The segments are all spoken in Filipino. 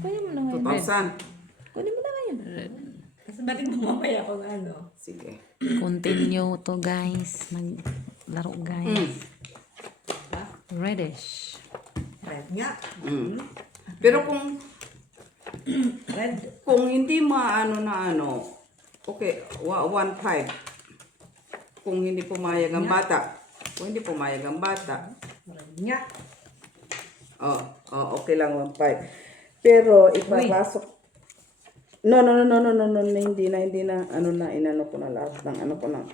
Kunin mo na ngayon. 2,000. Kunin mo na ngayon. Kasi batin mo mamaya kung ano. Sige. Continue to guys. Naglaro guys. Reddish. Red nga. Pero kung Red. hindi maano na ano, okay, 1,500. Kung hindi pumayag ang bata. Kung hindi pumayag ang bata. Red nga. Okay lang 1,500. Pero ipapasok. No, hindi na, ano na, inano ko na lahat ng ano ko na.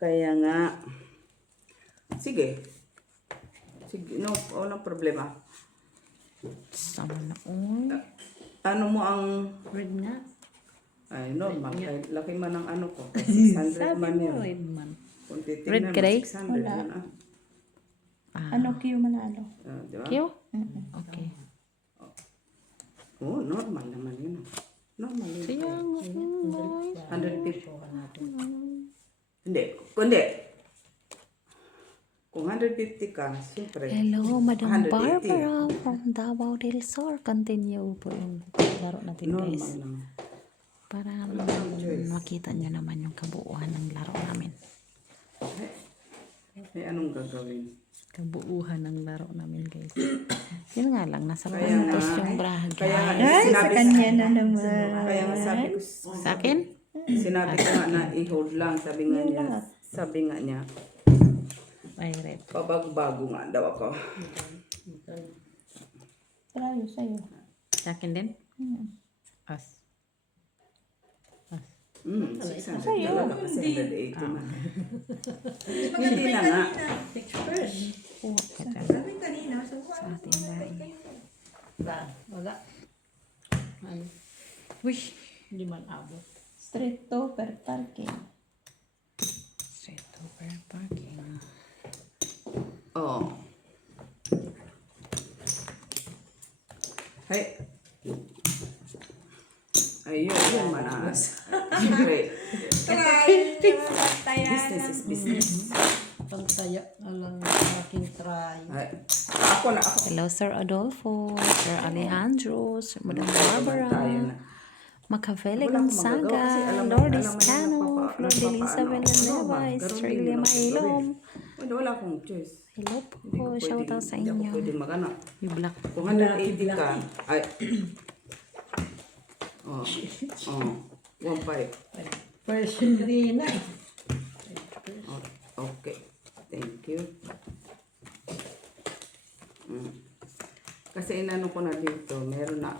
Kaya nga, sige, no, walang problema. Sama na. Oh, Ano mo ang, red na. ay, normal, kahit laki man ang ano ko, 600 Sabi man mo yan. red man. Kung titignan Red mo, gray? 600 yan Ano Q manalo? Di ba? Q? Okay. Oo, normal naman yun. Normal yun. Kaya nga guys. 150. Hindi. Kung 150 ka, siyempre. Hello, Madam 180. Barbara from Davao del Sur. Continue po yung laro natin Normal guys. naman. Para makita nyo naman yung kabuuan ng laro namin. Anong gagawin? Kabuuhan ng laro namin guys. Yun nga lang, nasa Kaya pantos nga. yung braha Kaya nga, guys. Ay, sa sinabi kanya na naman. Kaya nga sabi ko, Sa akin? sinabi ko nga na i-hold lang. Sabi nga niya, Ay, red. pabago-bago nga daw ako. Parayo sa'yo. Sa akin din? As. 600 talaga kasi 180 man. Hindi na nga. First. Kuha ka dyan. Sabi kanina, sa Sa ating bahay. Wala. Ano? Uy! Hindi man abot. Street to per parking. Straight over parking. Oo. Ayun, manaas. Siyempre, business is business. Pagtaya na lang aking try. Ako. Hello, Sir Adolfo, Sir Alejandro, Sir Madam Barbara, Tayo na. Macavele Wala akong magagawa kasi Gonzaga, alam mo Lourdes yung Cano, Flor de Lisa Villanueva, Estrella Mailom. Wala akong choice. Hello Hindi ko po, pwedeng- shoutout sa Hindi inyo. ako pwede magana. Yung black. Kung 180 ka, ay, 1,500. Person din na. Okay. Thank you. Kasi inano ko na dito, meron na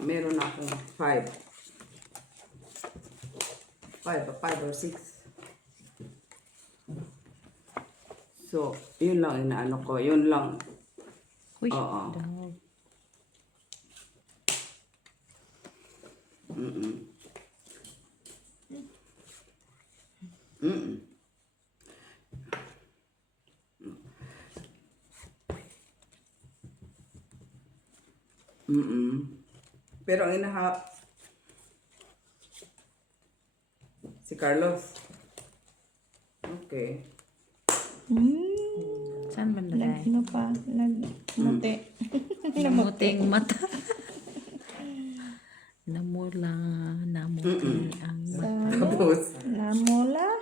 akong 5 or 6. So, yun lang inaano ko. Yun lang. Uy, Oo. dog. Pero ang si Carlos. Okay. Saan ba nalagay? Ano pa? Nagmuti. Namuting mata. Namuti ang mata. Tapos,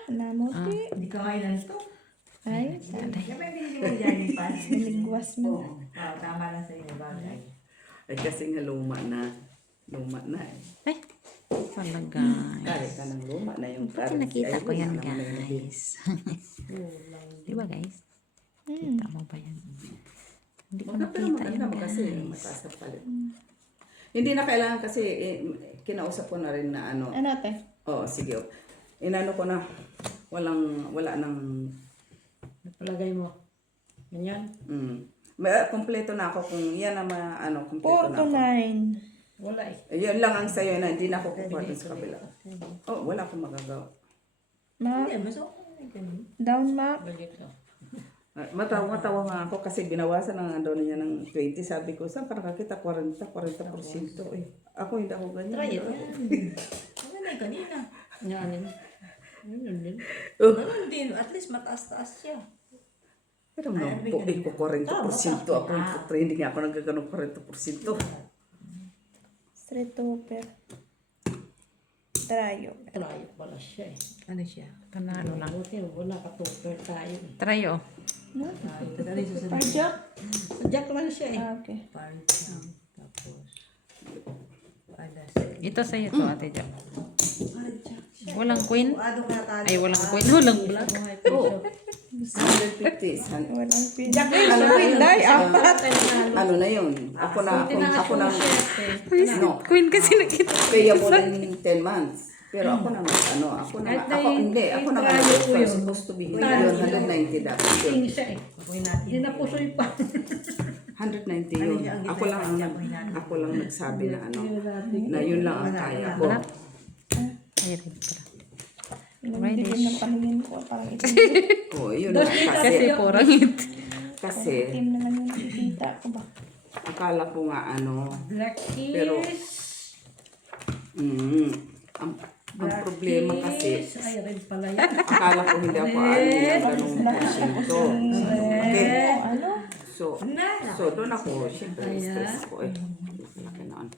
Namuti. Hindi ka kailan ito. Ay, Kapag hindi mo dyan yung pan. niligwas mo. Tama lang sa iyo. Bagay. ay kasi nga luma na. Luma na eh. Eh, talaga. Kaya ka ng luma na yung Pati nakita ko yan guys. Di ba guys? Kita mo ba yan? Hindi ko Pero nakita maganda yan mo kasi guys. mataas na palit. Hindi na kailangan kasi kinausap ko na rin na ano. Ano te? Oo, sige. Inano ko na wala nang Palagay mo. Ganyan. kompleto na ako kung yan na kompleto na ako. 4 to 9. Wala eh. Yun lang ang sayo na hindi na ako kukuha dun sa kabila. Oh, wala akong magagawa. Ma, Hindi, mas okay na ganun. down mark. Budget ko. Matawa nga ako kasi binawasan ng ano niya ng 20. Sabi ko, saan ka nakakita? 40% eh. Ako hindi ako ganyan. Try it. Ano na kanina? Yan. Ganun din. Ganun din. At least mataas-taas siya. Pero naman po, ko 40% ako. Pero hindi nga ako nagkaganong 40%. red topper. Trayo. Trayo pala siya eh. Ano siya? Panalo lang. Buti, wala ka topper tayo eh. Try oh. No? Tayo. Ano yung susunod? Parjak? Jack lang siya eh. Ah, okay. Parjak. Tapos, alas. Ito sa'yo to, Ate Jo. Walang queen? Ano ka tayo? Ay, walang queen. Walang black. Oh, 150. Walang pin. Ano na yun? Day, apat. Ano na yun? Ako na, no, Queen kasi nakita. payable in 10 months. Pero ako na, ako na supposed to be, yun, 190 dapat yun. King siya eh. Hindi na pusoy pa. 190 yun. Ako lang nagsabi na na yun lang ang kaya ko. Ay, red pala. Ilang dilim ng paningin ko. Parang itim. Oh, yun lang. Kasi porang it. Kasi, Itim naman yung nakikita ko ba? akala ko nga Black pero, kiss. ang problema kasi, Ay, red pala yan. akala ko hindi ako ng ganong porsyento. Okay. Ano? So doon ako, syempre, stress ko eh. Laki noon.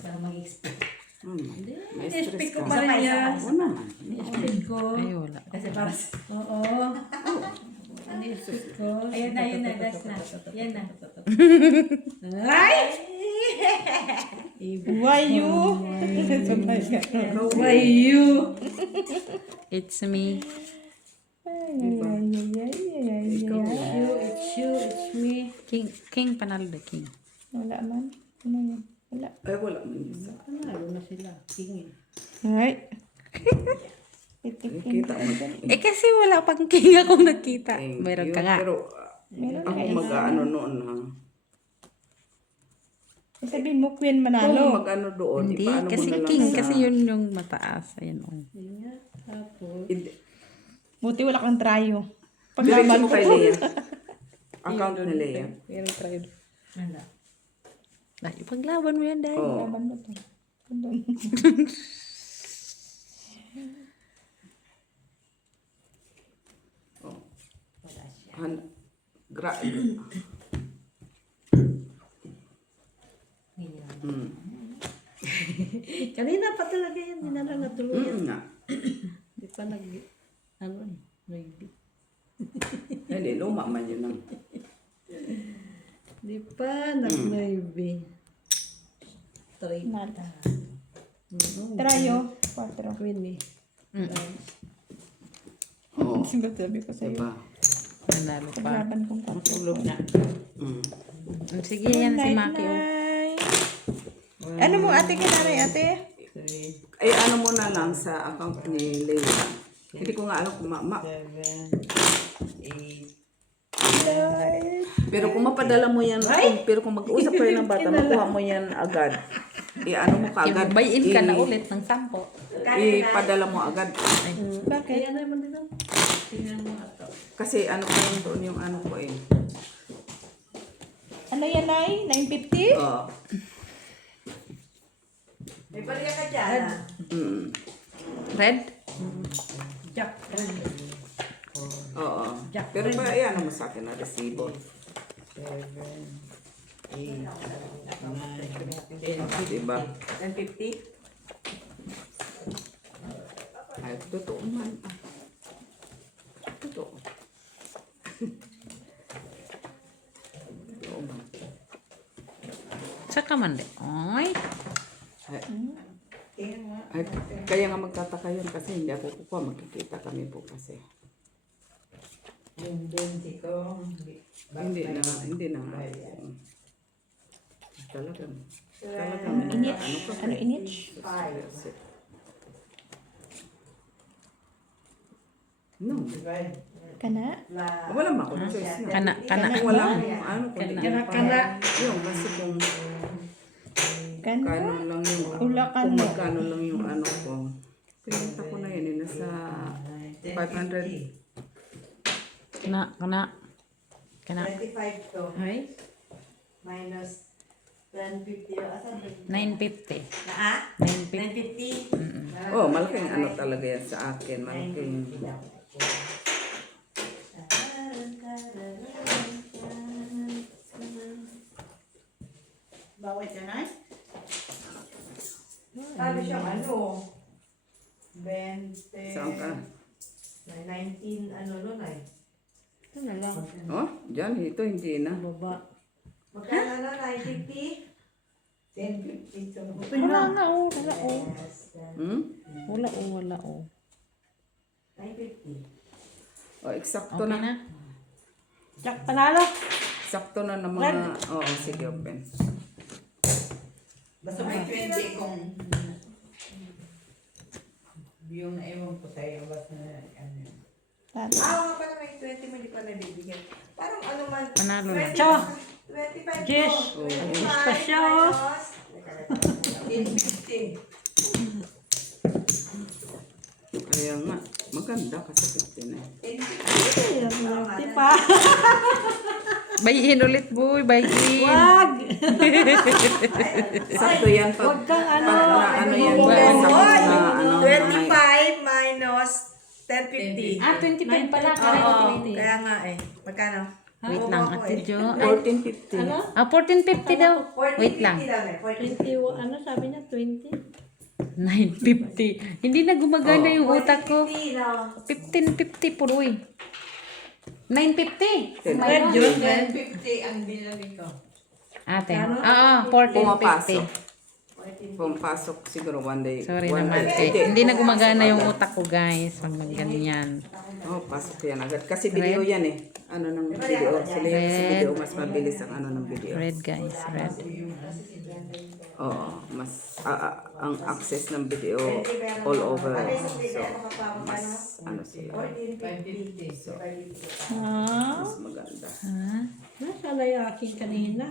Para mag-expect. May stress Expect ko ka. pa rin yan. Oo naman. Expect ko. Ay, wala. Kasi para oo. Ano expect ko? Ayan na, last na. Yan na. Ay! Why you? Why you? It's me. It's you, it's me. King panalo, king. Wala man. Ano yun? Wala. Ay, wala man isa. Panalo na sila. King eh. Ay. Itikin Kita ka mo. dyan. Eh kasi wala pang king akong nakita. Thank Meron you. ka nga. Pero, Meron ako ka isa. mag-ano noon ha. Sabihin mo, Queen Kung manalo. mag-ano doon, Hindi, ipaano mo kasi na lang king. sa... Kasi yun yung mataas. Ayan oh. Yun nga. Tapos, Hindi. Buti wala kang trayo. Diretso Paglaban mo ko. kay Lea. Account ni Lea. Yan ang try. ano? Ay, paglaban mo yan, dahil. Oo. Paglaban mo to. Doon. Gra... Kanina pa talaga yan. Hindi na lang natuloy yan. nga. Hindi pa nag... Ano eh. Maybe. Hindi, luma man yun ang... Di pa nag-maybe. Three. Nada. Trayo. 4. Queen eh. Oo. Sinasabi ko sa'yo. Diba? Nanalo pa. Paglaban kong 4. Tulog na. Sige, yan si Maki. Oh. Ano mo ate kinanay ate? Ay, ano mo na lang sa account ni Lea. Hindi ko nga alam kung Pero kung mapadala mo yan, pero kung mag-usap kayo ng bata, makuha mo yan agad. Ano mo ka agad. Ibayin ka na ulit ng 10. Ipadala mo agad. Bakit? Kaya naman din ako. Tingnan mo ito. Kasi ano pa yung doon yung ano ko eh. Ano yan ay? 950? Oo. May balikan ka dyan. Red? Jack. Oo. Pero pa, ano mo sa akin na resibo. Diba? 150? Ay, totoo man. Totoo. Totoo man. Saka man de. Ay. Ay, kaya nga magtataka yun kasi hindi ako kukuha. Magkikita kami po kasi. Yung 20 ko. Hindi na nga. Talagang. Init. Ano ka Ano init? No. Kana? Wala ma ako choice na. Kana. Wala akong ano kundi. Kana. Yung kasi kung Kana? kano lang yung Ula ka kung no. magkano lang yung ano ko. Pinita ko na yun. Nasa 500. Kana. 25 to. Ay. Minus 150. Asan ba? 950. Na ah? 950. 950? Oh, malaking ano talaga yan sa akin. Malaking. Bawal ka na? Sabi siya, ano? 20. Saan ka? 19, ano nun ay? Ito na lang. Oh, dyan, ito, hindi na. Baba. Magkano na? 950? 1050 to. Wala nga oh. Wala oh. Yes, Hmm? Wala oh. Wala oh. 950. Oh, eksakto Okay na. na? Jack, panalo. Eksakto na ng mga... Oo, sige, open. Basta may 20 kung... Yung ewan ko sa'yo, basta ano yun. Oo nga pala may 20 mo, hindi pa nabibigyan. Parang ano man... Panalo na. 25 Jess. to. Jess pa siya, oh. 1050. Kaya nga, maganda kasi 15 eh. 1050. Di pa. Bayin ulit, boy. Bayin. Wag. Sakto yan pag... Wag kang ano. Pag na ano yan, Oy, sakto na ano... may- 25 minus 1050. 25 pala. Oo, kaya nga eh. Magkano? Wait lang, Ate Jo. 1450. Ano? 1450 daw. Wait lang. 1450 20, ano sabi niya? 20? 950. Hindi na gumagana yung utak ko. 1450 no? 1550 puroy. 950. Red yun. 1050 ang binili ko. Ate. Oo, 1450. Pumapasok siguro one day. Sorry one naman. day. Hindi na gumagana yung utak ko, guys. Pag magganyan. Oh, pasok yan agad. Kasi video yan eh. Ano ng video. Sa video, mas mabilis ang ano ng video. Red, guys. Red. Oo, mas ang access ng video all over. So, mas ano sila. 1450. So, Ah. Mas maganda. Ha? Nasaan yung aking kanina?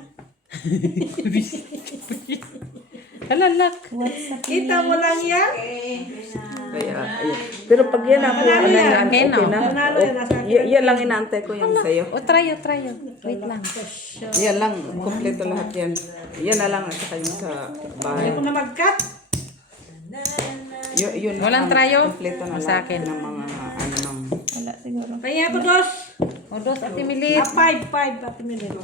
Halalak. Kita mo lang yan? Kaya, ayun. Pero pag yan ako, ano yan, okay na. Panalo yan, nasa akin. Yan lang inaantay ko yan sa'yo. O, try. Wait lang. Yan lang, kompleto lahat yan. Yan na lang at saka yung sa bahay. Hindi ko na mag-cut. Yun Walang ang trayo? kompleto na O, sa lahat akin. ng mga ano ng... Wala siguro. Kaya ko dos. O, dos, Ate Milit. 5 at minute.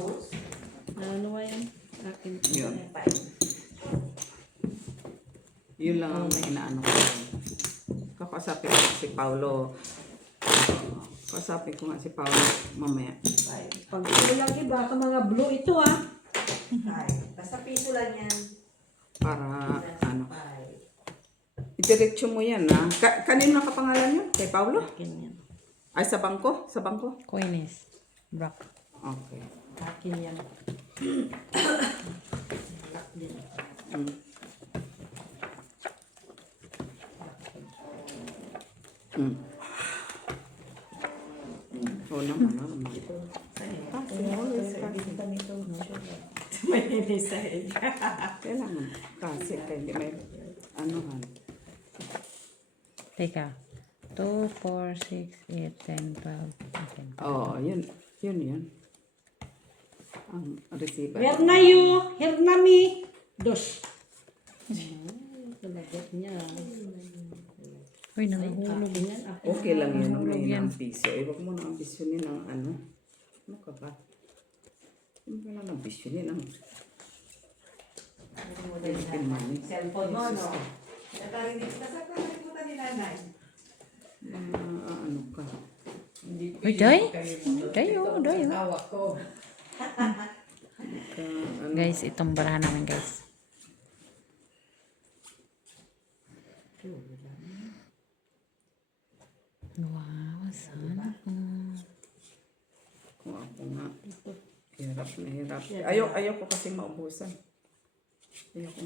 Ano ba yan? Akin. Yun. Yun lang ang inaano ko. Kakasapin ko si Paulo. Kasapin ko nga si Paulo mamaya. Pag kulang iba sa mga blue ito ah. basta piso lang yan. Para ano. Idiretso mo yan ha. Kanino nakapangalan yun? Kay Paulo? Akin yan. Ay sa bangko? Sa bangko? Coines. Brock. Okay. Akin yan. Mm. Oo naman, naman. May nilisahid. Kailangan kasi hindi may anuhan. Teka. 2, 4, 6, 8, 10, 12. Oo, yun. Ang receiver. Hernayo, Hernami, dos. Talagot niya. Uy, nanguhulog. Hulog yan. Ako. Okay lang yun, may ng piso. Eh, wag mo na ambisyonin ang ano. Ano ka ba? Hindi mo lang ambisyonin ang money. Cellphone mo, no? Natarinig ko ni nanay. Ano ka? Uy, day. Dayo. Hawak ko. Guys, itong barahan namin, guys. Wow, sana ko. Kung ako nga. Hirap na hirap. Ayaw ko kasi maubusan. Ayaw ko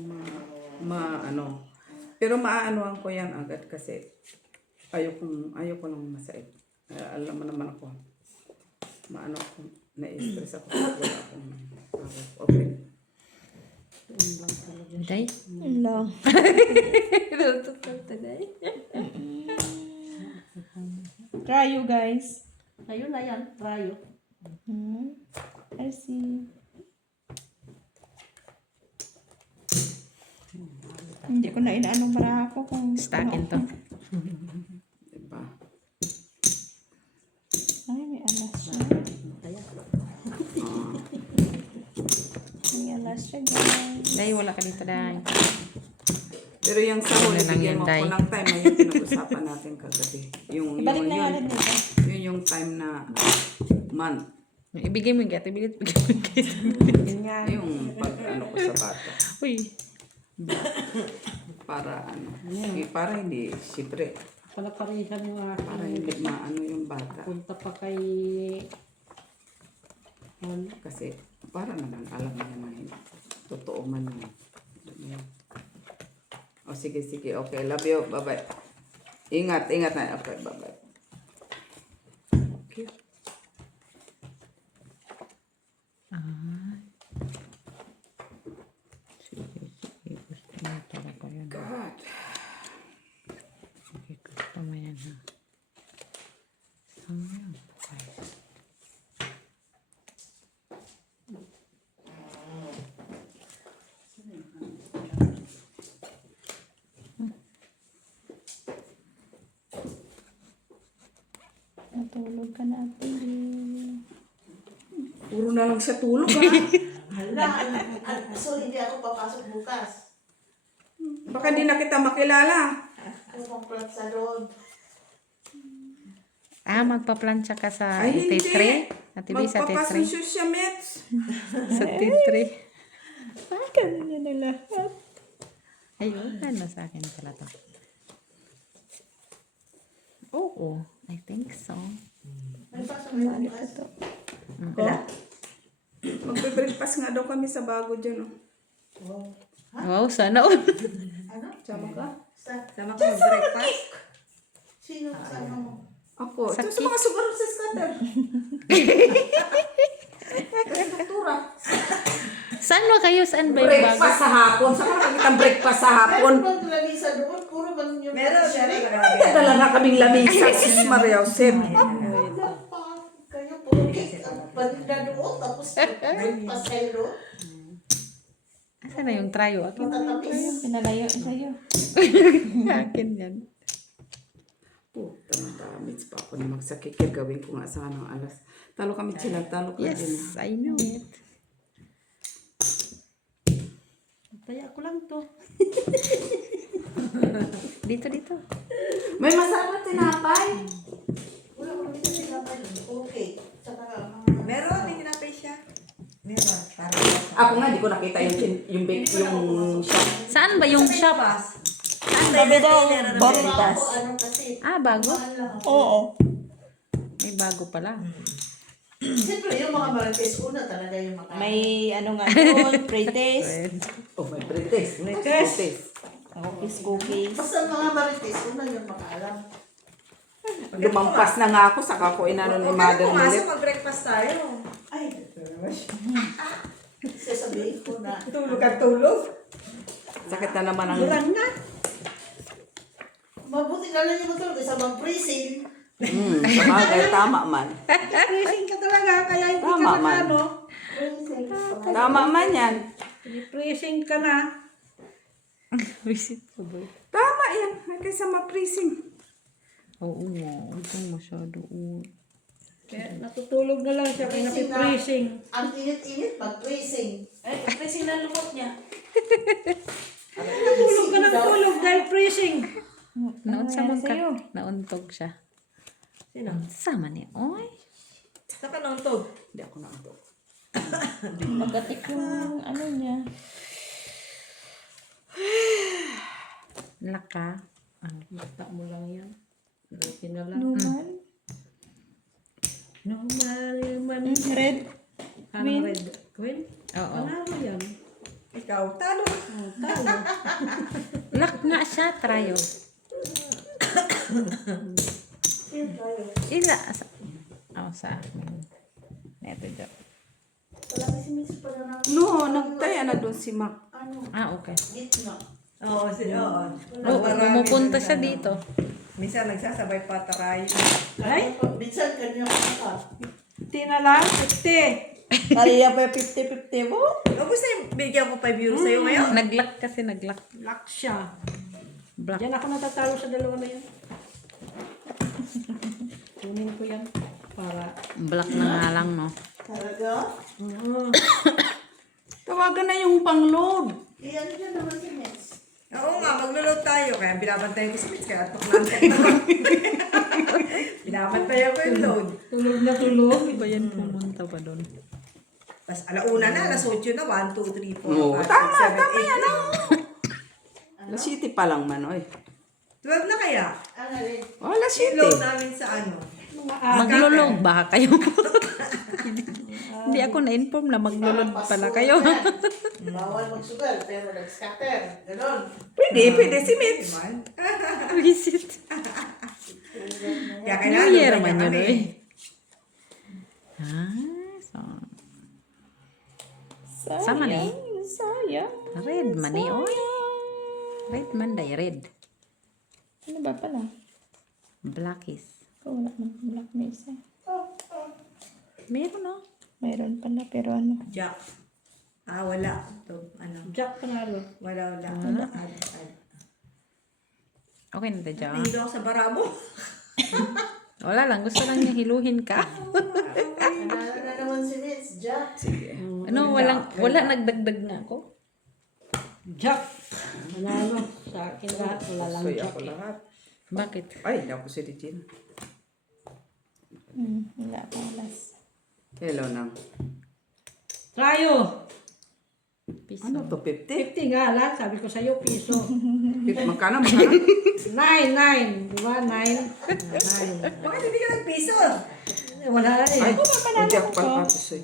ano. Pero maaanohan ko yan agad kasi ayaw ko lang masait. Alam mo naman ako. Maano ako. Na-stress ako. Wala akong okay. Day. Lang. Try you guys. Ayun na yan. Rayo. I see. Hindi ko na inaanong para ako kung... Stackin to. Diba? Ay, may alas siya. May alas siya, guys. Day, wala ka dito, day. Pero yung sahod, Ano lang bigyan yan, mo Day? ko ng time na yung pinag-usapan natin kagabi. Ibalik na nga dito. Yun yung time na month. Ibigay mo yung gata, ibigay mo yung gata. Yun nga. Yung pag ano ko sa bata. Uy. Para ano. Para hindi, siyempre, Palaparihan yung para aking hindi maano yung bata. punta pa kay... Kasi para naman alam mo naman totoo man yun. O sige, okay, love you, bye bye. Ingat na, okay, bye bye. Okay. Sige, gusto mo talaga yan. God. Sige, gusto mo yan ha. Sayang. Guys. Natulog ka na, ate. Puro na lang siya tulog ha. Hala, so hindi ako papasok bukas. Baka di na kita makilala. Ano pang plat sa doon? Ah, magpa-plancha ka sa Ay, hindi. T3? Ate B, sa T3? Magpapasunsyo siya, Mets. Sa T3. Bakit niya na lahat? Ayun, ano sa akin pala to? Oo, I think so. May pasok na bukas. Wala. Magbe-breakfast nga daw kami sa bago dyan. Oh. Wow, sana all. Ano? Sama ka? Sama ka mag-breakfast. Sino kasama mo? Ako. Ito Sakit. sa mga sugar sa scatter. Struktura. Saan ba kayo? Saan ba yung bago? Breakfast sa hapon. Saan ka nakakita breakfast sa hapon? Meron bang lamisa doon? Puro ba yung Meron, sharing? meron. Dala na kaming lamisa. Sis Maria Josep. Kayo puro cake ang paninda doon. Tapos breakfast kayo doon. Asan na yung trayo? Akin na yung trayo. Pinalayo sa'yo. Akin yan. Putang damage pa ako na magsakikir. Gawin ko nga sana ng alas. Talo kami sila. Talo ka din. Yes, I know it. Taya ko lang to. Dito. May masarap tinapay. Wala ko dito sila pa doon. Puro cake. Saka Meron, may tinapay siya. Meron. Para Ako nga, di ko nakita yung bake, yung shop. Saan ba yung shop? Sabi daw, Boritas. ano kasi. Ah, bago? Mahal lang. Oo. May bago pala. Siyempre, yung mga marites, una talaga yung makain. May ano nga doon, pre-taste. Oh, may pretest. Cookies. Basta mga marites, una yung makaalam. Lumampas na nga ako, saka ko inano ni Mother Millet. mag-breakfast tayo. Ay, sasabihin ko na. Tulog at tulog. Sakit na naman ang... na. Mabuti na lang yung motor kaysa mag-freezing. Sabagay, tama man. Freezing ka talaga, kaya hindi Tama ka na man. ano. Freezing. Tama man yan. Freezing ka na. Visit ko ba? Tama yan. Kaysa ma-freezing. Oo nga. Itong masyado. Kaya natutulog na lang siya, kaya napi-freezing. Ang init-init, mag-freezing. Ay, freezing na lumot niya. Natulog ka ng tulog dahil freezing. Naon sa Ano mong sa'yo? nauntog siya. Sino? Sama ni Oy. Saka nang tog. Hindi ako naantok. Magatik yung ano niya. Laka. Mata mo lang yan. Buti na lang. Normal. Normal man. Red. Anong red? Queen? Oo. Panalo yan. Ikaw, talo. Oh, talo. Lak nga siya. Trayo. Ila. Sa akin. Neto dyan. Wala kasi minsan pa na No, nagtaya na doon si Mac. ano, Ah, okay. gitna. Oo, oo. Pumupunta siya dito. Minsan nagsasabay pa tayo. Ay, Minsan ganyan ka. 50 na lang. 50. Kaya pa 50-50 mo? O gusto yung bigyan ko 5 euros sa'yo ngayon? Nag-lock kasi, nag-lock. Lock siya. Black. Diyan ako natatalo sa dalawa na yan. Kunin ko yan. Para. Black na nga lang, no? Talaga? Tawagan na yung pang-load. Iyan dyan naman si Nets. Oo nga, load tayo. Kaya binabantayan ko si Mitch. Kaya atok na atok na. Binabantayan ko yung load. Tulog na tulog. Ba yan pumunta pa doon? Tapos alauna na, alas 8 na. 1, 2, 3, 4, 5, 6, 7, 8. Oo, tama yan. Alas 7 pa lang man, oy. 12 na kaya? Oh, alas Yung 7. load namin sa ano. Maglulog ba kayo? Hindi ako na-inform na maglulog pala kayo. Bawal magsugal, pero nag-scatter. Ganon. Pwede si Mitch. Visit. Kaya New kailangan Year doon man na yun kami. eh. So. Sama ni. Sayang. Red man eh, oy. Red man day, red. Ano ba pala? Black is. Kung wala man black na isa. Meron no? Mayroon pala, pero ano? Jack. Wala. Ito, ano. Jack panalo. Wala. Okay na tayo. Nahilo ako sa barabo. Wala lang, gusto lang niya hiluhin ka. Nanalo na naman si Miss Jack. Sige. Ano, wala nagdagdag na ako. Jack. Panalo. Sa akin lahat. Wala lang Soy Jack. ako lahat. Bakit? Ay, hindi ako si Regina. Wala pa alas. Hello, nang. Tayo. Piso. Ano to, 50? 50 nga lang. Sabi ko sa'yo, piso. Magkano? 9. Diba? 9. Bakit hindi ka nagpiso? Wala eh. Ay, hindi ako papatos eh.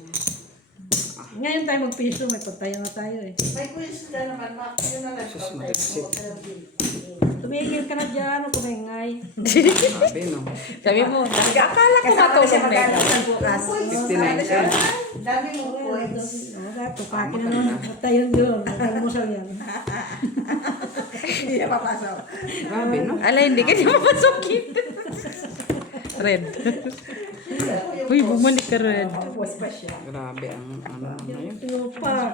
Ngayon tayo magpiso. May pagtayo na tayo eh. May quiz ka naman, Mac. Yun na lang. Sus, madagsit. Tumigil ka na dyan. Huwag kumingay. Sabi, no? Sabi mo, akala ko Kasama na siya matulog na magkano ito. ng bukas. 59 cents. Dami mong points. Tupakin na naman. Tayo yun. Nagmusal yan. Hindi niya papasok. Grabe, no? Ala, hindi ka niya mapasukin. Red. Uy, bumalik ka red. Tapos pa siya. Grabe ang ano ngayon. Tupak.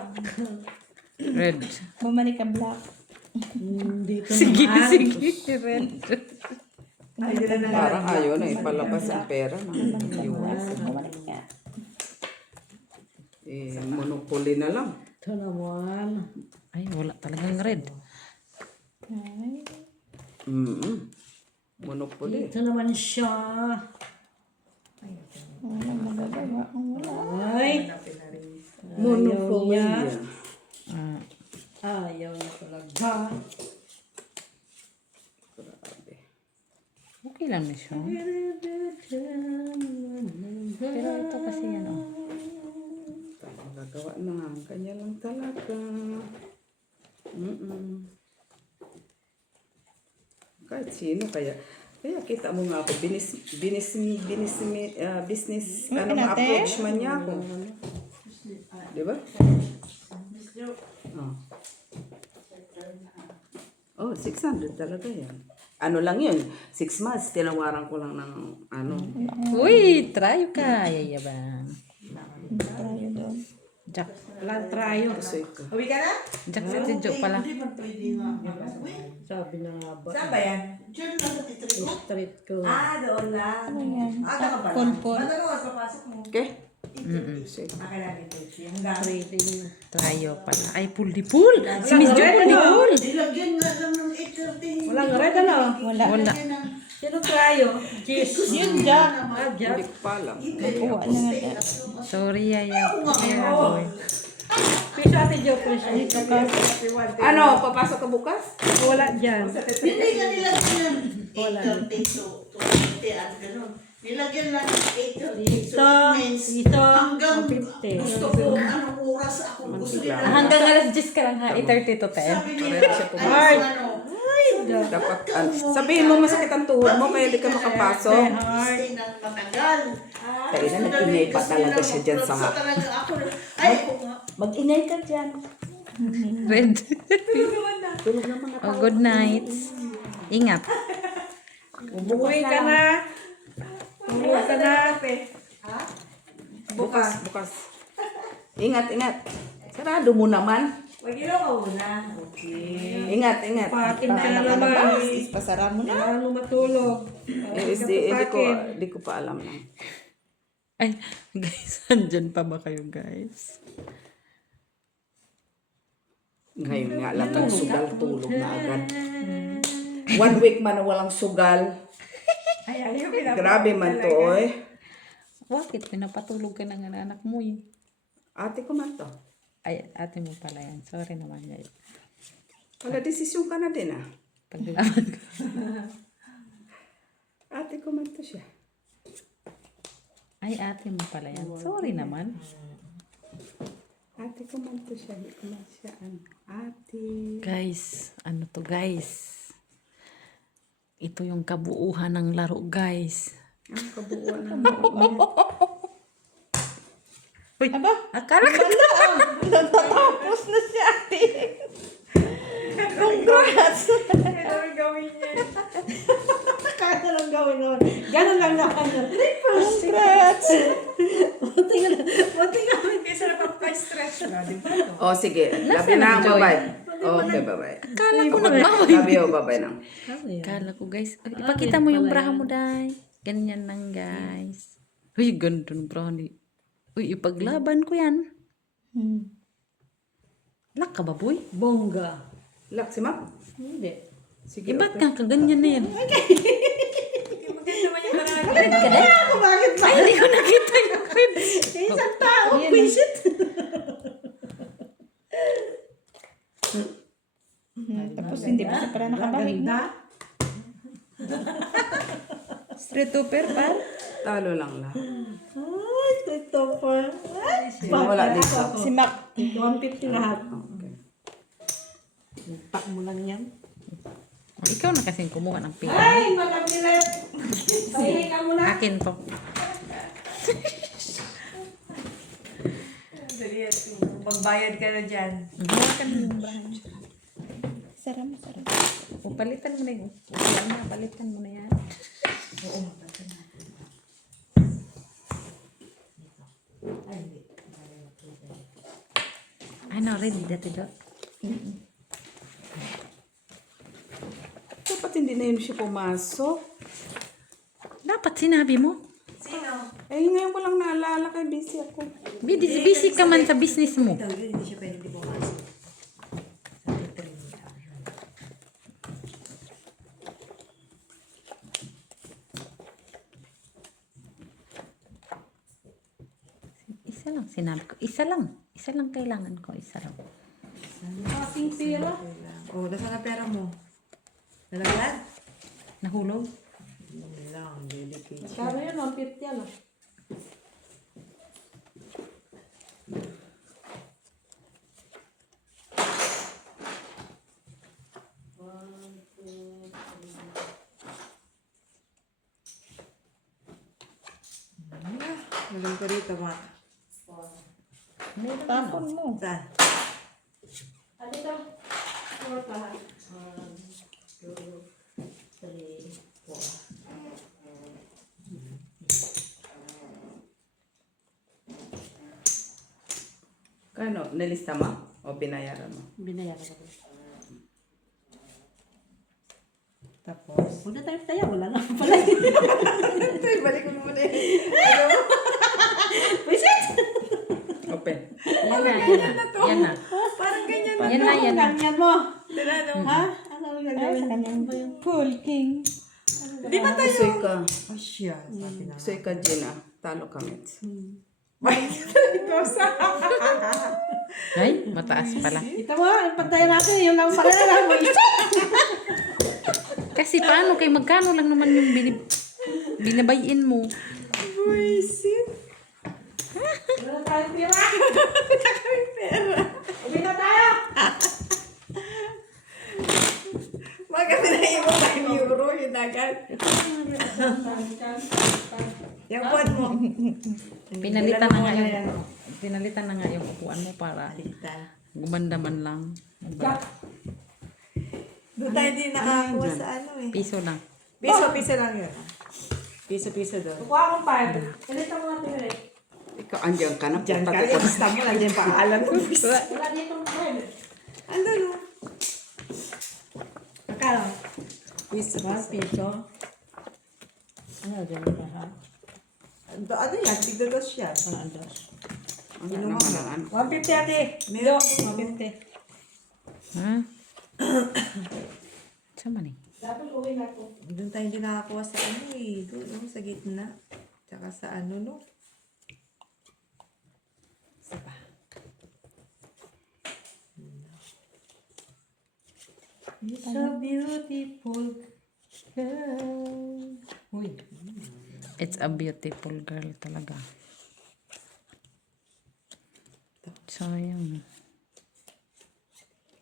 Red. Bumalik ka black. Dito Sige, naman. sige. Red. Ay, hindi na Parang ayaw na ipalabas ang pera ng US. Bumalik ka. Monopoly na lang. Ito naman. Ay, wala talagang red. Ay. Monopoly. Ito naman siya. Wala magagawa. Wala. Ay. Monopoly. Ah, Ayaw na talaga. Grabe. okay lang na siya. Pero ito kasi ano. Nagagawa na. Kanya lang talaga. Kahit sino kaya. Kaya kita mo nga ako, business, ano, ma-approach man niya ako. Di ba? Oh, 600 talaga yan. Ano lang yun, 6 months, tinawaran ko lang ng ano. Uy, try ka. Yayabang. Tayo doon. Jack. Walang trayo. Kasoy ka. Uwi ka na? Jack sa tidyo pala. Sabi na nga ba. Saan ba yan? Street ko. Doon lang. Ka ba? Pulpul. Ano oras papasok mo? Okay? Sige. Kailangan ito. Yung gamit. Tryo pala. Ay, pool di pool. Si Miss Jo pool di pool. Ilagyan nga lang ng 8:30. Walang red ano? Wala. Sino trayo? Cheese. Yun, Jack. Jack. Hindi ko pa alam. Kuha na nga. Sorry, Yaya. Yaya boy. Piso ate Jo po siya. Ano, papasok ka bukas? Wala dyan. Hindi nga nilagyan ng 8:30 to 20 at gano'n. Nilagyan lang ng 8:30. So, it means hanggang 50. gusto ko anong oras ako gusto nila. Hanggang alas 10 ka lang ha. 8:30 to 10. Sabi nila, ay, ano, Dapat, sabihin mo masakit ang tuhod mo kaya di ka makapasok. stay ng matagal. Kaya na nag-ingay pa talaga siya dyan sa Gusto talaga ako. Ay, ako nga. Mag-ingay ka dyan. Red. Tulog na mga Oh, good night. Ingat. Umuwi ka na. Umuwi ka na. bukas. Ingat. Sarado mo naman. Wag ilaw ka muna. Okay. Ingat. Patin ka na naman. Pasara mo na. Kailangan mo matulog. Di ko pa alam na. Ay, guys, andyan pa ba kayo, guys? Ngayon nga lang nagsugal tulog na agad. 1 week man na walang sugal. Ay, ayaw pinapakita Grabe man to, talaga. oy. Bakit? Pinapatulog ka ng anak mo eh. Ate ko man to. Ay, ate mo pala yan. Sorry naman guys. Wala, desisyon ka na din ah. Paglaban ko. Ate ko man to siya. Ay, ate mo pala yan. Sorry naman. Ate ko man to siya. Hindi ko man siya ate. Guys, ano to guys? Ito yung kabuuhan ng laro guys. Ang kabuuan ng Uy, akala ko Tapos na si ate. Congrats! Ano ang gawin niya? Kaya lang gawin naman. Ganun lang na kanya. Congrats! Buti nga. Kaysa napapag-stress na, di ba? Oh, sige. Love you na. Joy? Bye-bye. Okay, bye-bye. akala ko nagmamay. Love you. Bye-bye na. Akala ko guys. Ay, ipakita mo yung braha mo dai. Ganyan lang guys. Uy, ganito ng braha ni. Uy, ipaglaban ko yan. Lak ka ba boy? Bongga. Lak si Mac. Hindi. Sige. Iba't ka kaganyan na yan. Maganda naman yung parang Red ka dai? Ako bakit ba? Ay, hindi ko nakita yung red. Isang tao. Visit. Tapos hindi pa siya pala nakabalik na. Street Tupper pa? Talo lang lang. Ay, ito pa. Wala dito. Si Mac. 150 lahat. Okay. Pak mo lang yan. Ikaw na kasing kumuha ng pila. Ay, magabilet. Pahingi ka muna. Akin to. dali at magbayad ka na dyan. Gumawa ka na ng braha. Sarap. O, palitan mo na yun. Yan na, palitan mo na yan. Ano, ready dati do? Dapat hindi na yun siya pumasok. Dapat sinabi mo. Sino? Eh, ngayon ko lang naalala kay busy ako. Busy ka man sa business mo. Ito, yun, hindi siya pwede di pumasok. Isa lang, sinabi ko. Isa lang. Isa lang kailangan ko. Isa lang. Aking pera. Oh, nasa na pera mo? Nalagyan? Nahulog? Hindi lang, delicate. Kano yun? 150 yan. Nalang ko dito, ma. Tapon mo. Saan? Ano ito? Work lahat. Kano, nilista mo? O binayaran mo? Binayaran ko. Tapos? Huwag na tayo tayo. Wala na pala. Ito, balik mo muna eh. Visit! Open. Yan na, yan na. Yan na. Parang ganyan. Yan na, yan na. Ganyan mo. Tira, no? Ha? Ano ang gagawin? Pool king. Di ba tayo? Soy ka. Oh, siya. Sabi na. Soy ka, Gina. Talo kami. Ito sa... Ay, mataas pala. Ito mo, ang pantay natin. Yung lang pala na mo. Kasi paano kay magkano lang naman yung binabayin mo? Buisit. Wala tayong pera. Uwi na tayo. Maganda na yung 5 euro yun agad. Yung pod mo. Pinalitan na nga yung pinalitan na nga yung upuan mo para Palitan. gumanda man lang. Doon tayo din nakakuha sa ano eh. Piso lang. Piso lang yun. Piso doon. Kukuha akong 5. Ganito mo natin rin. Ikaw, andyan ka na. Diyan ka, Pati ko. basta mo lang dyan pangalan ko. Wala dito ng 5. Ano no? Akala. Piso. Piso. Ano dyan ba ha? Ano yan? Tigdados yan. Ano dos? Ano naman? 150 ate. Meron. 150. Ha? Sama ni. Tapos uwi na ko. Doon tayo hindi nakakuha sa ano eh. Doon, no? Sa gitna. Tsaka sa ano, no? Isa pa. It's a beautiful girl. Uy. It's a beautiful girl talaga. Sayang.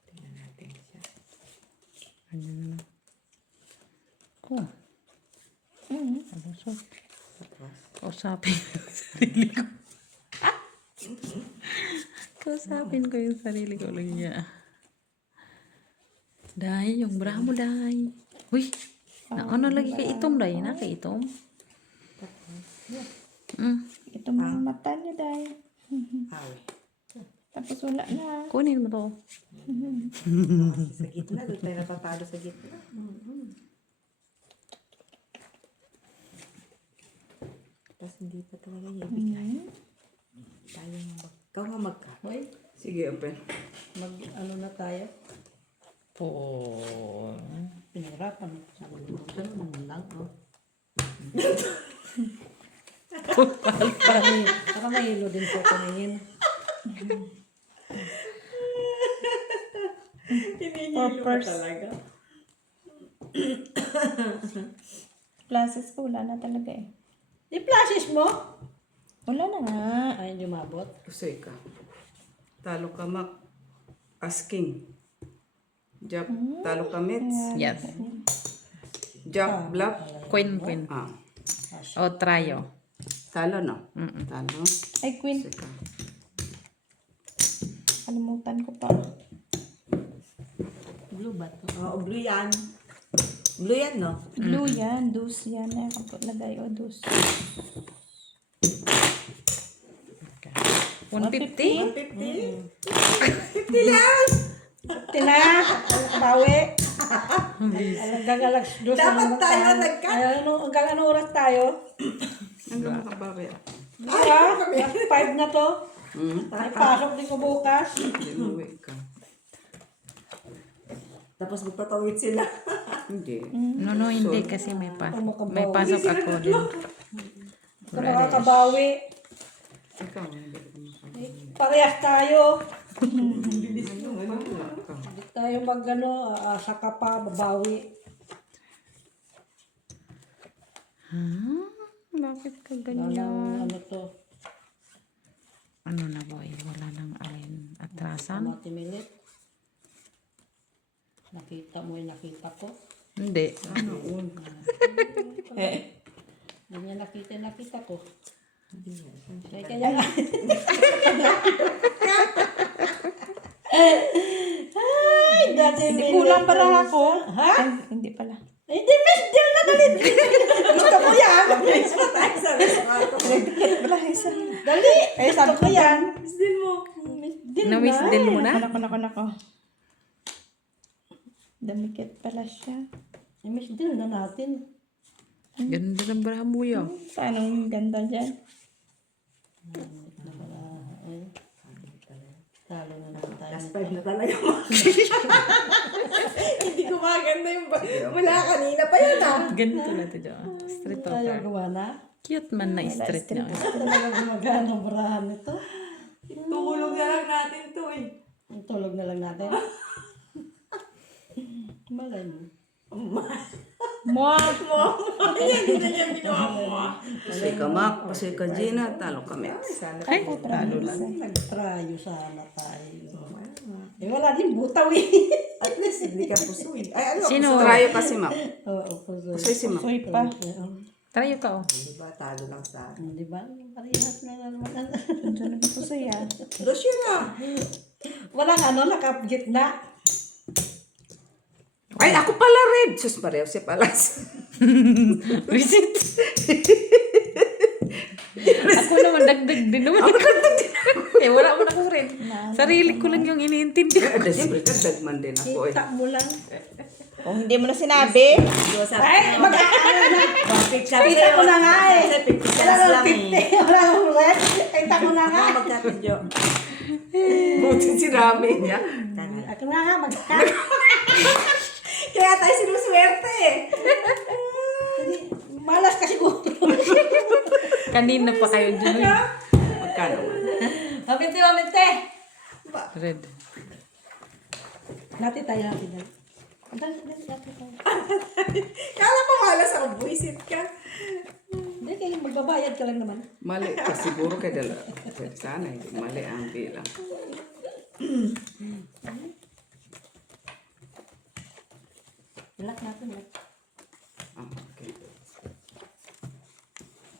Tingnan natin siya. Ano na. Ko. Ano so? Tapos. Kausapin ko yung sarili ko. Kausapin ko yung sarili ko lang niya. Day, yung bra mo, Day. Uy, ano lagi kay itom, Day? Na kay itom? Ito mga mata niya, Day. Awi. Tapos wala na. Kunin mo to. Sa gitna. Doon tayo napapalo sa gitna. Tapos hindi pa talaga niya ibigay. Tayo nga ikaw nga magka. Uy, Sige, open. ano na tayo? Po. Pinahirapan. Sabi ko, ganun lang. Oh. Para mahilo din po kumingin. Poppers. Classes ko, wala na talaga eh. I-flashes mo? Wala na nga. Ay, hindi umabot. Usoy ka. Talo ka, Mac. Asking. Jack, talo ka, Mets. Yes. Jack, Black. Queen, queen. Ah. O, trayo. Talo, no? Talo. Ay, Queen. Usoy ka. Kalimutan ko pa. Blue ba to? Oo, blue yan. Blue yan, no? Blue yan. Dus yan. Lagay o dus. 150? 50? 50 lang! Tina! Bawi! Hanggang alas 2 Dapat tayo nagkat. Hanggang anong oras tayo? Ano makabawi? Diba? 5 na to. May pasok din ko bukas. Dinuwi ka. Tapos magpatawid sila. Hindi. No, hindi kasi may pasok ako din. Ito makakabawi. Ikaw, hindi ka makabawi. Parehas tayo. Ano ka? Hindi tayo asa ka pa, babawi. Bakit ka Wala ganyan? ano to. Ano na boy? Wala nang alin atrasan? Matimilit. Nakita mo yung nakita ko. Hindi. Hindi niya nakita ko. Kaya nga. Ay, dati Hindi kulang para ako. Ha? Ay, hindi pala. Hindi, miss deal na galit. Gusto mo yan. Mabilis pa tayo sa restaurant. Wala, isa. Dali. Ay, sabi ko yan. Miss deal mo. Miss deal Na-miss na. din mo na? Nako. Damikit pala siya. Miss deal na natin. Ganda ng bra mo yun. Paano yung ganda dyan? Talo na naman tayo. Last 5 na talaga. Hindi gumaganda yung wala kanina pa yan ah. Ganito na ito dyan. Street Tayo talker. gawa na. Cute man na street niya. Talaga gumagana ang barahan nito. Tulog na lang natin to eh. Ang tulog na lang natin. Malay mo. Mo! Usoy ka, Mac. Usoy ka, Gina. Talo ka, Mets. Ay, talo lang. Nag-tryo sana tayo. Eh wala din butaw eh. At least hindi ka pusoy. Ay ano? Sino? Trayo kasi, Mac. Oo, puso. Usoy si Mac. Soy pa. Try ka oh. Diba talo lang sa akin. Di ba? Parehas na naman. Diyan na po siya. Rosyo na. Walang nakapgitna. Ay, ako pala red. Sus, pareho si Palas. Visit. Ako naman, dagdag din naman. Eh, wala mo na ko rin. Sarili ko lang yung iniintindi. Siyempre, dagman din ako eh. Kita mo lang. Kung hindi mo na sinabi, Ay, mag-aaral na. Kita ko na nga eh. Wala nang 50. Wala nang red. Kita ko na nga. Magkatidyo. Buti si Rami niya. Ako na nga, mag-aaral. Kaya tayo sinuswerte Malas kasi siguro. Kanina pa kayo dyan. uy. Magkano? Mabinte. Red. Natin tayo. Dali tayo. Kala mo malas ako, buisit ka. Hindi, kayo magbabayad ka lang naman. Mali ka siguro kay dala. Sana hindi mali ang bilang. Ilak natin. Ah, okay.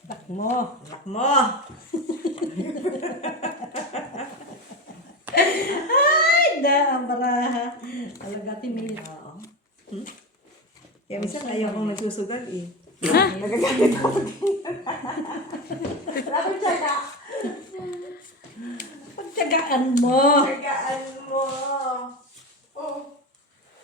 Ilak mo. Anak mo. Ay, ang baraha. Alagati may. Oo. Kaya minsan ayaw kong nagsusugal eh. Pagtyagaan mo. Tagaan mo. Oh.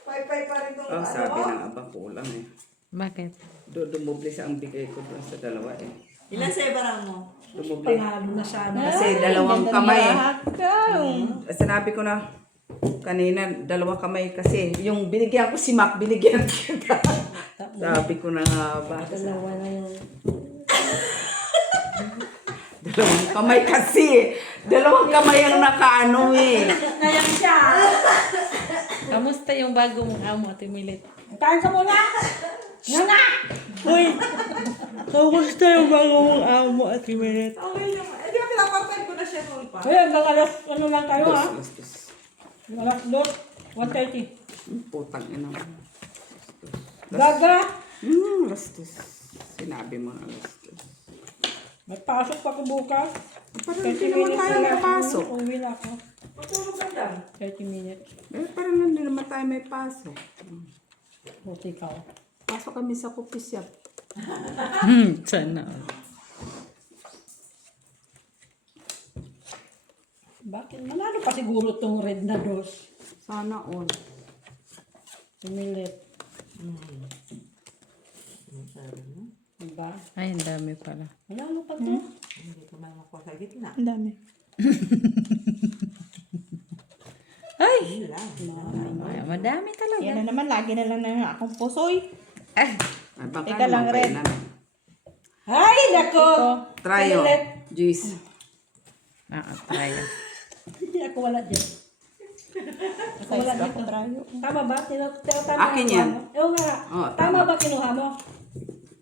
Pay-pay pa rin itong Oh, sabi ng aba kulang eh. Bakit? Dumubli sa ang bigay ko doon sa dalawa eh. Ilan sa ibara mo? Dumubli. Panalo na sana. Kasi dalawang kamay eh. Hakaw. Sinabi ko na kanina, dalawang kamay kasi. Yung binigyan ko si Mac, binigyan kita. Sabi ko na nga ba. Dalawa na yung... Dalawang kamay kasi. Dalawang kamay ang nakaano eh. Nayang siya. Kamusta yung bago mong amo, Ate Milit? Kain ka muna. Nga. Uy! Kamusta yung bago mong amo, Ate Milet? Okay naman. Eh, di ba pinapapay ko na siya noon pa? Uy, hanggang alas, ano lang tayo ha? Dos, dos. Alas 2, 1:30. Putang ina mo. Gaga. Alas dos. Sinabi mo na alas dos. May pasok pa ko bukas. Parang hindi naman tayo may pasok. Uwi na ako. Matulog ka dyan. 30 minutes. Eh, parang hindi naman tayo may pasok. Buti ka. Pasok kami sa coffee shop. Sana. Bakit? Manalo pa siguro tong red na dos. Sana all. Tumilit. Diba? Ay, ang dami pala. Manalo pa to. Hindi ko man makuha sa gitna. Ang dami. Ay! Wala. Ay, madami talaga. Yan na naman, lagi na lang na akong pusoy. Eh, Ay, baka Teka lang, naman Red. kailan. Ay, nako! Tryo. Tumilit. Juice. try. Ako wala dyan. Ako wala Size ako dito. trayo. Tama ba? Tama Akin ang yan. kinuha mo? Oo nga. Oo, Tama tama. ba kinuha mo? O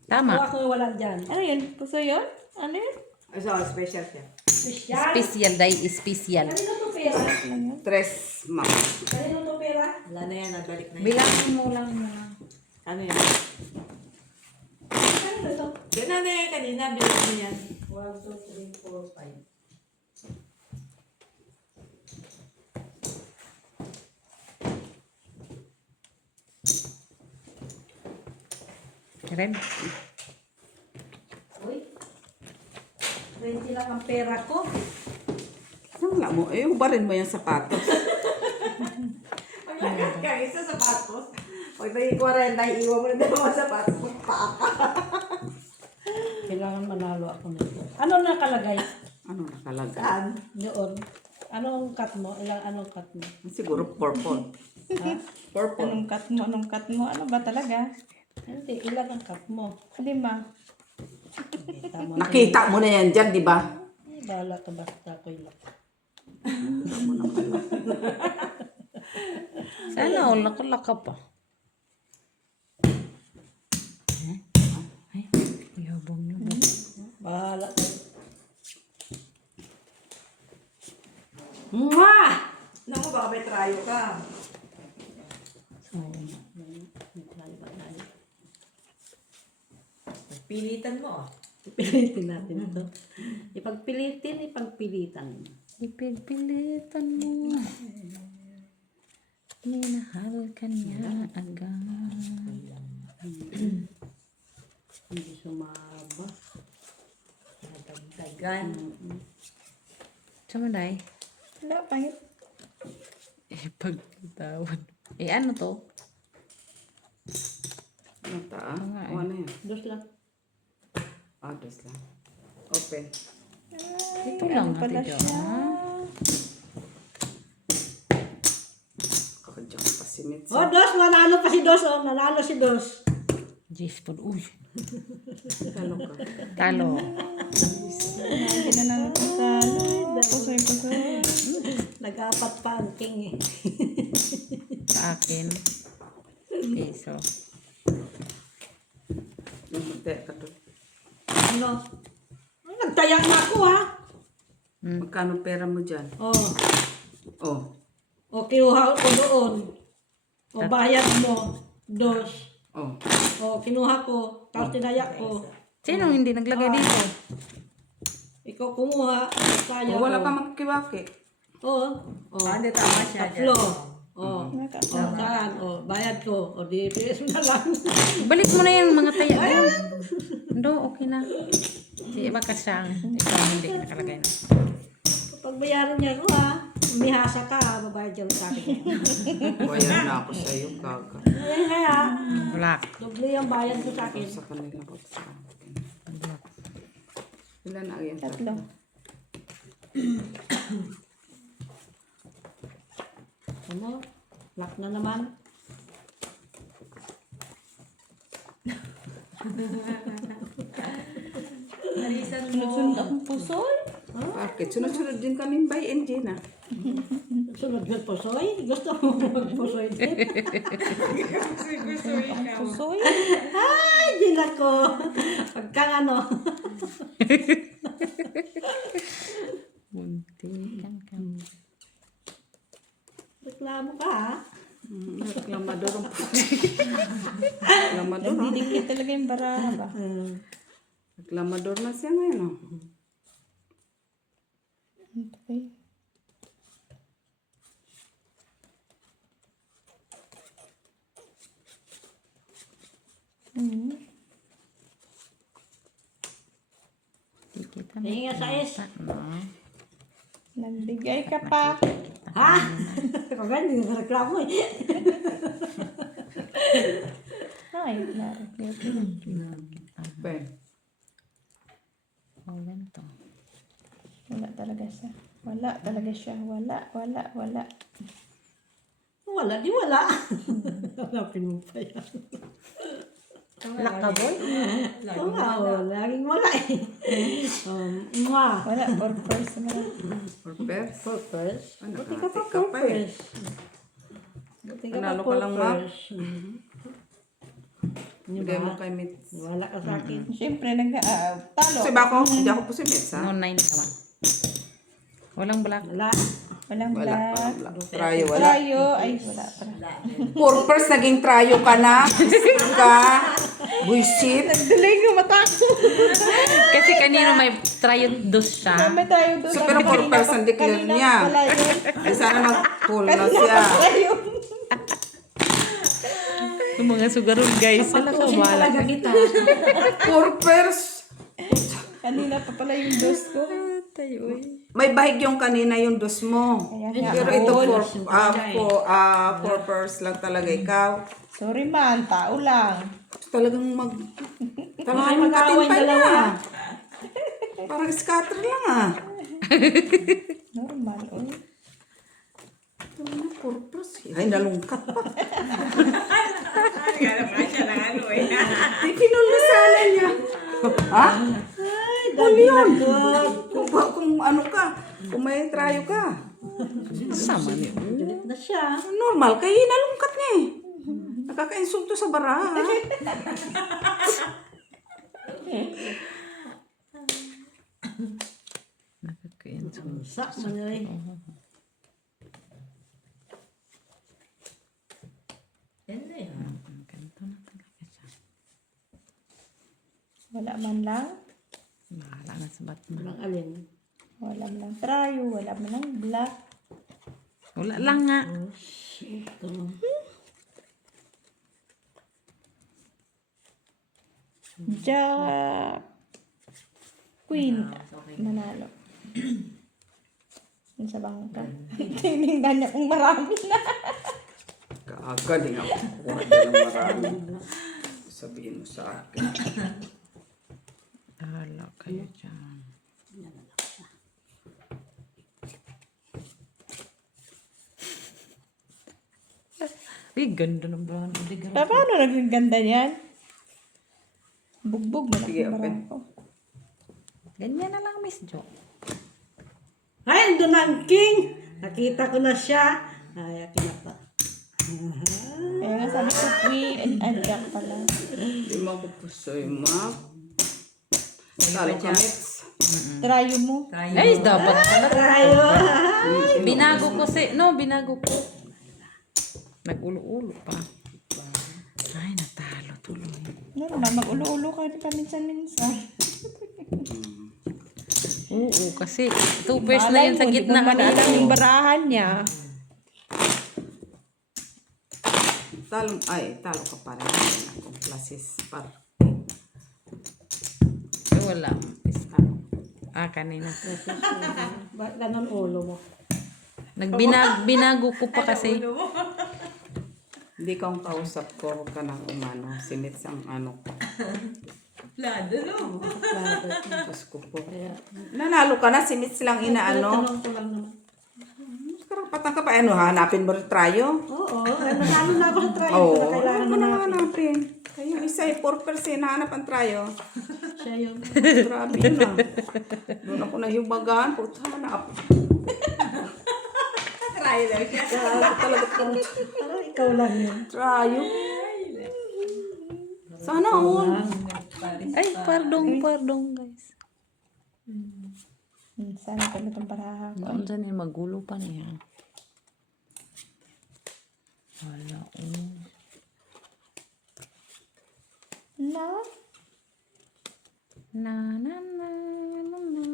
Tama. ako wala dyan? Ano yun? Puso yun? Ano yun? So, special siya. Special. Special day is special. Kanino to pera? Tres month. Kanino to pera? Wala na yan, nagbalik na yan. Bilangin mo lang muna. Ano yan? Kanino to? Yan na yan kanina, bilang mo yan. 1, 2, 3, 4, 5. Red. Uy. 20 lang ang pera ko. Wala mo. Eh, ubarin mo yung sapatos. Maglagat ka, isa sapatos. Pag naging 40, iwan mo na dalawang sapatos. Magpaa ka. Kailangan manalo ako nito. Ano nakalagay Ano nakalagay? Saan? doon? Anong cut mo? Anong cut mo? Siguro purple. Ha? Purple. Anong cut mo? Anong cut mo? Ano ba talaga? Hindi, ilan ang cut mo? 5. Kita mo. Nakita mo na yan dyan, di ba? Bala ka basta ko ilan. Sana all nakalaka pa. Ay, yabang na ba? Bahala ka. Mwah! Naku, baka may trayo ka. Pilitan mo. Pilitin natin ito. Ipagpilitan. Ipagpilitan mo. Minahal ka niya agad. Hindi sumaba. Nagdagdagan. Sama day. Wala, pangit. Ipagtawan. Eh, ano to? Ano ta? nga eh. O ano yan? Dos lang. Ah, dos lang. Open. Ito lang pala natin siya. Kakadyak pa si Mitzi. Oh, Dos! Nanalo pa si Dos. Oh, nanalo si Dos. J-spoon. Uy, Talo ka. talo. Hindi na lang ako talo. Pusoy. Nag-apat pa ang king eh. Sa akin. Piso. Teka to. Ano? Nagtaya na ako ha. Magkano pera mo dyan? Oh. Oh. O kinuha ko doon. O bayad mo. 2. Oh. O kinuha ko. Tapos tinaya ko. Sinong hindi naglagay dito? Ikaw kumuha. Saya Oh, wala ko. ka magkiwaki. Oo. O. Hindi tama siya dyan. Tatlo. O. Saan? O. Bayad ko. O di PS na lang. Balik mo na yung mga taya mo. Do, okay na. Di ba kasyang? Ikaw hindi nakalagay na. Pag bayaran niya ko ha. Umihasa ka ha. Babayad dyan sa akin. Bayad na ako sa iyo, kaka. Ayan kaya. Black. Doble yung bayad ko sa akin. Sa kanila ko sa akin. Ilan na yan? Tatlo. Ano? Lock na naman. Sunod akong pusoy. Bakit? Sunod-sunod din kami by NG na. Sunod ng pusoy. Gusto mo magpusoy din? Pusoy. Ay, di na ko. Pagkang ano. Muntikan ka. Reklamo ka ha. Reklamador ang Reklamador. ah. Nagdidikit talaga yung baraha ba? Reklamador na siya ngayon. Oh. Okay. Kita Tingin nga sa is. no. Nagbigay ka pa. Ha? Kung ganyan, hindi na reklamo eh. Ay, nari. Ben. Oh, ganito. Wala talaga siya. Wala talaga siya. Wala. Wala, di wala. Hanapin mo pa yan. Lakaboy? Oo nga, laging wala eh. Mwah. Wala. Purpose na. Purpose. Purpose? Ano, Buti ka pa ate ka pa eh. purpose. Buti ka pa Panalo ka lang, ma'am. purpose. Bigay mo kay Mitz. Wala ka sa akin. Siyempre, talo. Kasi ba ako? Hindi ako po si Mitz, ha? No, 9 naman. Walang black. Wala. Walang Wala. black. Trayo, wala. Trayo. Ay, wala pala. Purpose, naging trayo ka na. Ka. Buisit. Nagdulay ko mata ko. Kasi kanino may tryon dos siya. May tayo doon. So, pero purpose ang declare niya. Wala yun. Ay, sana mag-pull na siya. Ayun. Yung mga sugarol guys. Wala ka Patusin wala. talaga kita. Purpose. Kanina pa pala yung dos ko. May bahig yung kanina yung dos mo. Kaya nga. Pero ito purpose lang talaga ikaw. Sorry man, tao lang. Talagang talagang mag-aaway magkatimpay dalawa. na. Parang scatter lang ah. Normal. Oh. Ano purpose? Ay, nalungkat pa. Di pinulusanan niya. Ha? Ay, dami na ko. Kung ano ka, kung may trayo ka. Sama niyo. Galit na siya. Normal, kaya nalungkat niya eh. Nakaka-insulto sa baraha. Ha? Nakakainsulto. Sak mo na eh. Yan na yan. Ganito na talaga siya. Wala man lang. Bahala na sa Batman. Walang alin. Wala man lang trayo. Wala man lang black. Wala lang nga. Ito. Jack. Queen. Manalo. Yun sa bangka. Tinignan niya kung marami na. Kagaling ako. Kuha din ng marami. Sabihin mo sa akin. Bahala kayo dyan. Uy, ganda ng brown. Paano naging ganda niyan? Bugbog, Sige, malaking open. barako. Ganyan na lang, Miss Jo. Ay, doon na ang king. Nakita ko na siya. Ay, akin na pa. Kaya nga sabi ko, queen and jack pala. Di mo ako pusoy, ma. Talo ka, Mix. Trayo mo. Guys, dapat pala. Trayo. Binago ko binago ko. Nag-ulo-ulo pa. Ay, natalo tuloy. Normal, mag-ulo-ulo ka di pa minsan-minsan. Oo, kasi 2 pairs na yun sa gitna. Alam yung barahan niya. Talo ka pa rin. Ako, classes par. Wala. Kanina. Ba't ganun ulo mo? Binago ko pa kasi. Hindi ka ang kausap ko, huwag ka nang umano. Simit ang ano ko. Plado, no? Diyos ko po. Nanalo ka na, simit lang inaano. Tanong ko lang naman. Karapatan ka pa, ano, hanapin mo rin trayo? Oo, nanalo na ako sa trayo. Oo, Na kailangan ano mo na na. hanapin? Yung isa ay 4% nahanap ang trayo. Siya yung... Grabe yun ah. Doon ako nahiwagaan, puta, hanap. Try daw siya. Talaga po. Parang ikaw lang yun. Trayo. Sana all. Ay, pardon guys. Sana kami itong baraha ko. Noon dyan yung magulo pa niya. Wala, Na? Na, na, na, na, na.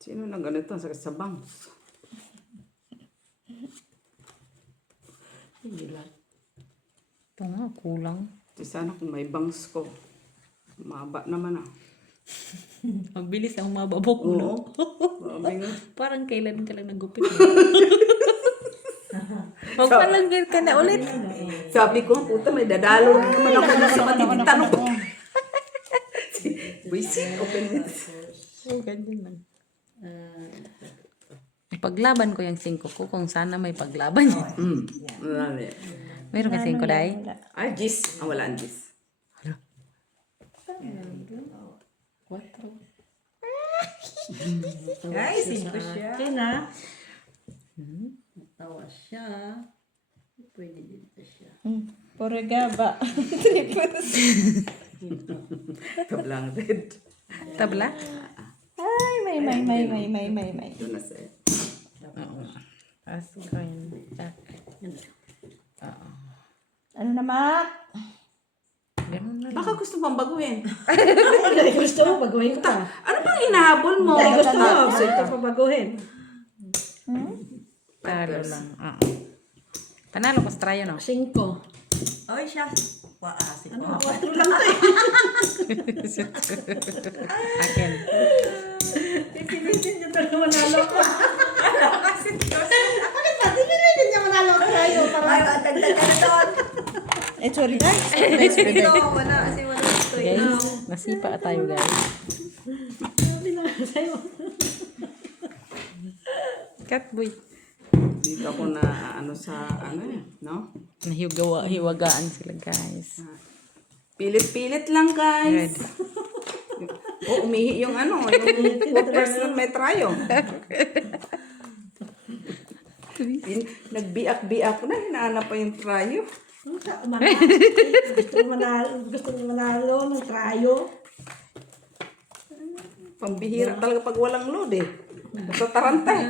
Sino na ganito? Sakit sa bangs. Hindi lang. Ito nga, kulang. Di sana kung may bangs ko. Maba naman ah. Ang bilis ang mababok mo, no? Grabe nga. Parang kailan ka lang nagupit. Magpalagyan ka na ulit. Sabi ko, puta, may dadalo rin naman ako sa matititanong ko. Buisit, open it. Oo, ganyan lang. Ipaglaban ko yung 5 ko kung sana may paglaban yun. Marami. Meron ka 5, Day? Ay, Gis. Ah, wala ang Gis. Ay, simple siya. Okay na. Tawa siya. Pwede dito siya. Puro gaba. Tablang red. Tabla? Ay, may. Doon na sa'yo. Oo. As green. Jack. Ano na, Mak? Ganun na lang. Baka gusto pang baguhin. Ay, gusto mo, baguhin ka. Ano bang inahabol mo? Ay, gusto mo, gusto mo baguhin. Talo lang. Oo. Panalo ko sa trayo, no? 5. Oy, siya. Waasi ko. 4 lang to eh. Akin. Pipilitin niya talaga manalo ko. Kasi Diyos. Bakit pa? Pipilitin niya manalo ko tayo. Ay, matagdag ka na doon. Eh, sorry guys. Ito, wala. Kasi wala ito. Guys, nasipa tayo, guys. Sabi naman sa'yo. Catboy. Dito ako na ano sa ano eh, no? Hiwagaan sila, guys. Pilit-pilit lang, guys. O, umihi yung ano, yung first na may trayo. Nagbiak-biak na, hinahanap pa yung trayo. Gusto mo manalo ng trayo. Pambihira talaga pag walang load eh. Tataranta eh.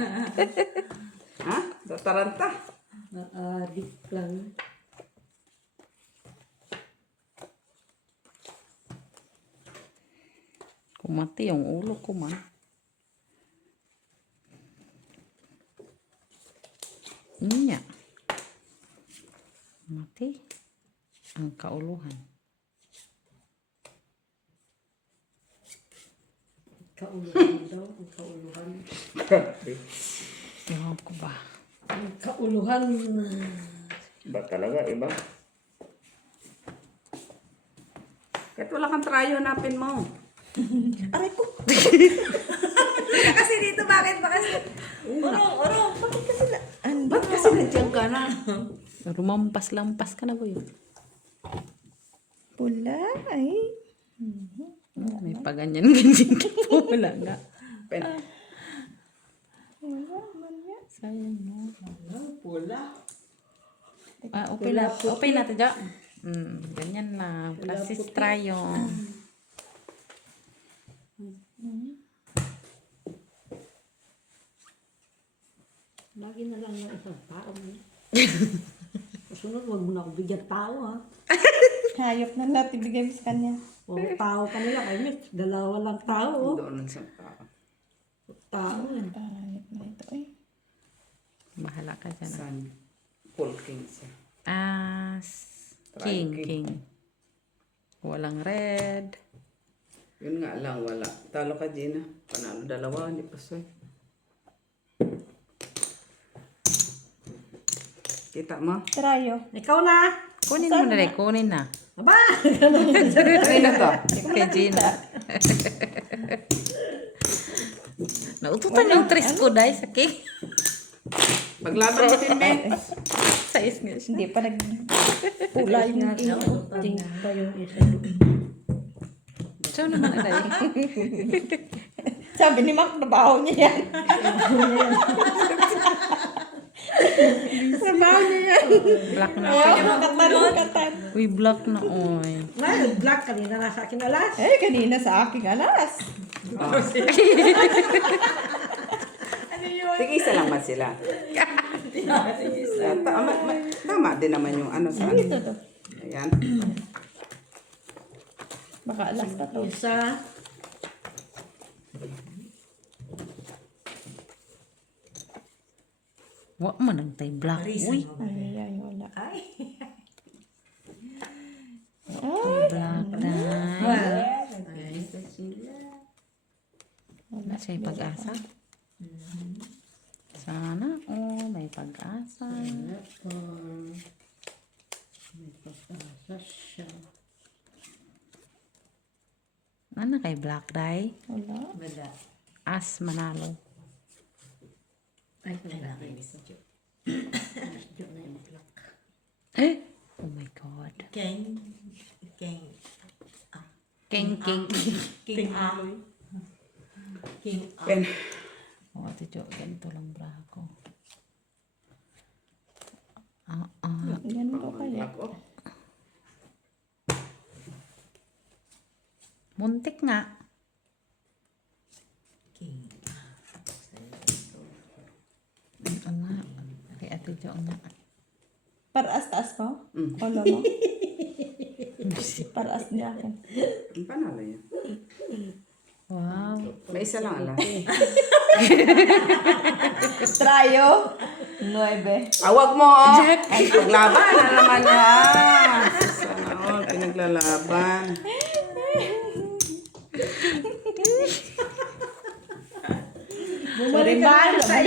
Ha? Tataranta. Naadik lang. Kumati yung ulo ko, man. Inya. Mati ang kauluhan. Kauluhan daw. Ang kauluhan. Ewan ko ba? Ang kauluhan. Iba talaga, iba. Kahit wala kang trayo, hanapin mo. Aray ko. Kasi dito, bakit ba kasi? Orong. Bakit kasi na? Ba't kasi nandiyan ka na? Rumampas-lampas ka na, boy. Pula. Ay. May paganyan-ganyan ka po. Wala nga. Pen. Sayang, no? Pula. Okay na. Okay na, tadya. Ganyan na. Plastic trayo. Lagi na lang ng isang tao. Sunod, wag mo na ako bigyan tao, ha? Hayop na natin ibigay mo sa kanya. O, tao ka nila. Kaya may dalawa lang tao, oh. Doon sa tao. Tao, eh. Hayop na ito eh. Bahala ka dyan. San? Full king siya. King, Try king. Walang red. Yun nga lang, wala. Talo ka, Gina. Panalo dalawa, hindi pa soy. Kita mo? Trayo. Ikaw na. Kunin mo na rin. Kunin na. Aba! Kanina to. Kay Gina. Naututan yung tres ko, dahil sa king. Paglaban natin, Ben. Size nga siya. Hindi pa Pula yung king pa yung isa doon. So naman na dahil. Sabi ni Mac, trabaho niya yan. Trabaho niya yan. Black na. Katan. Uy, black na. Uy. Ngayon, black kanina nasa akin alas. Eh, kanina sa aking alas. Sige, isa lang man sila. Tama din naman yung ano sa ano. Ayan. Baka alas pa to. Isa. Wa man ang tay black. Uy. Ay, wala. Ay. Black dye. Wala siya pag-asa. Sana, may pag-asa. Ano kay black dye? Wala. Wala. As manalo. Ay, wala. Eh? Oh my God. King. King, king. King A. King A. Ben. Oh, Ate Jo, ganito lang bra ko. Yan ko kaya. Ako. Muntik nga. King A. Oo nga. Kay Ate Jo nga. Paraas taas mo? Ano mo? Paraas niya akin. Ang panalo yan. Wow. May isa lang alas. Trayo. 9. Awag mo, oh! Ay, paglaban na naman yan. Sana all, pinaglalaban. Bumalik ka na sa